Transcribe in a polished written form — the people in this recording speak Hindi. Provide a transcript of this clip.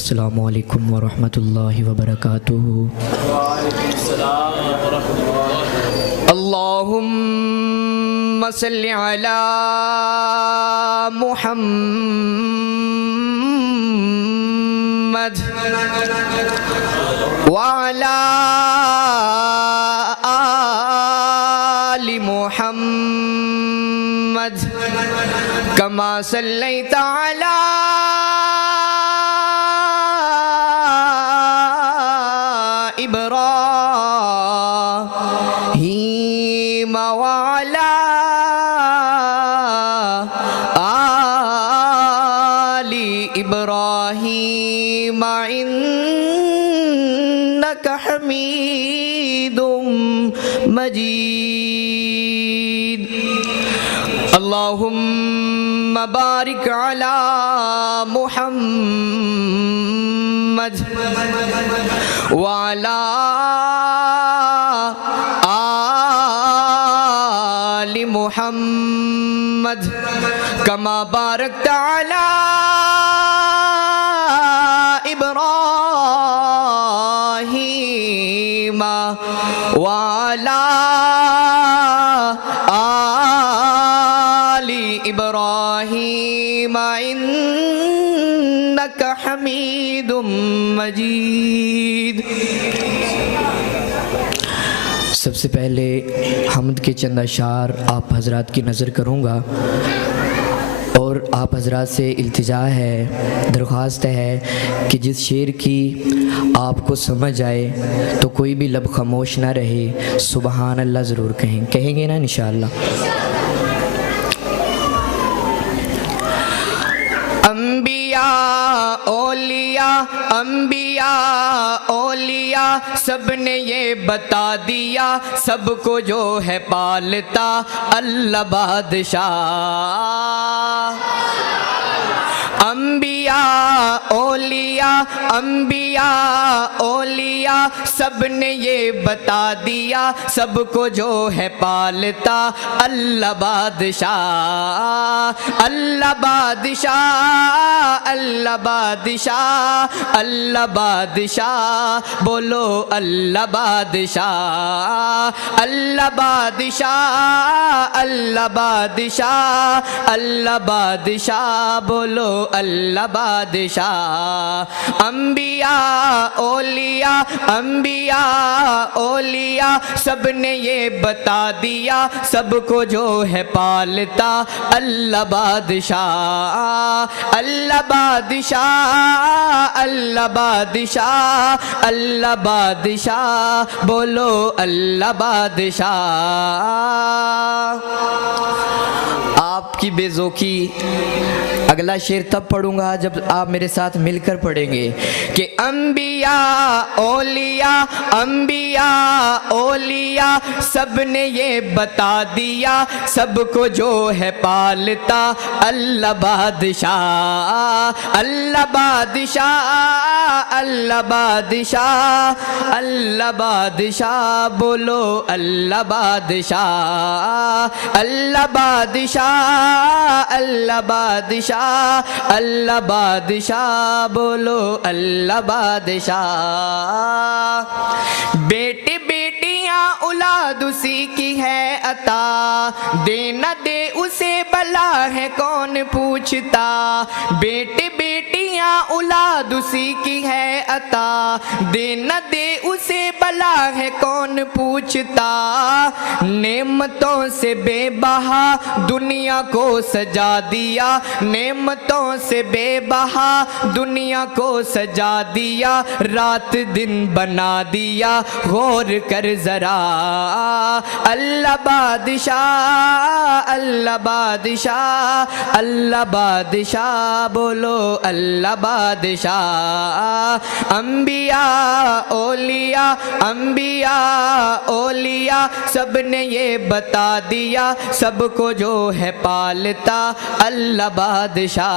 अस्सलामु अलैकुम वरहमतुल्लाहि वबरकातुहू। अल्लाहुम्मा सल्लि अला मुहम्मद व अला आलि मुहम्मद कमा सल्लैता अला इब्राहीम व अला आलि इब्राहीम इन्नका हमीदुम मजीद। अल्लाहुम्मा बारिक अला मुहम्मद व अला आलि मुहम्मद कमा बारकता अला इब्राहीम व अला आलि इब्राहीम इन्नका हमीदुम मजीद। सबसे पहले हम्द के चंद अशार आप हजरात की नज़र करूँगा और आप हजरात से इल्तिजा है, दरख्वास्त है कि जिस शेर की आपको समझ आए तो कोई भी लब खामोश ना रहे, सुबहान अल्लाह ज़रूर कहेंगे ना इंशाअल्लाह। अंबिया औलिया सबने ये बता दिया, सबको जो है पालता अल्लाह बादशाह। अंबिया औलिया सबने ये बता दिया, सबको जो है पालता अल्लाह बादशाह। अल्लाह बादशाह अल्लाह बादशाह अल्लाह बादशाह, बोलो अल्लाह बादशाह। अल्लाह बादशाह अल्लाह बादशाह अल्लाह बादशाह, बोलो अल्लाह बादशाह। अंबिया औलिया सबने ये बता दिया, सबको जो है पालता अल्लाह बादशाह। अल्लाह बादशाह अल्लाह बादशाह अल्लाह बादशाह, बोलो अल्लाह बादशाह। आपकी बेज़ोकी अगला शेर तब पढ़ूंगा जब आप मेरे साथ मिलकर पढ़ेंगे कि अंबिया औलिया सबने ये बता दिया, सबको जो है पालता अल्लाह बादशाह। अल्लाह बादशाह अल्लाह बादशाह अल्लाह बादशाह, बोलो अल्लाह बादशाह। अल्लाह बादशाह अल्लाह बादशाह अल्लाह बादशाह, बोलो अल्लाह बादशाह। बेटे बेटियां औलाद उसी की है अता, दे न दे उसे भला है कौन पूछता। बेटे बेटियां औलाद उसी की है अता, दे न दे उसे भला है कौन पूछता। नेमतों से बेबहा दुनिया को सजा दिया, नेमतों से बेबहा दुनिया को सजा दिया, रात दिन बना दिया गौर कर जरा। अल्लाह बादशाह अल्लाह बादशाह अल्लाह बादशाह, बोलो अल्लाह बादशाह। अंबिया औलिया सबने ये बता दिया, सबको जो है पालता अल्लाह बादशाह।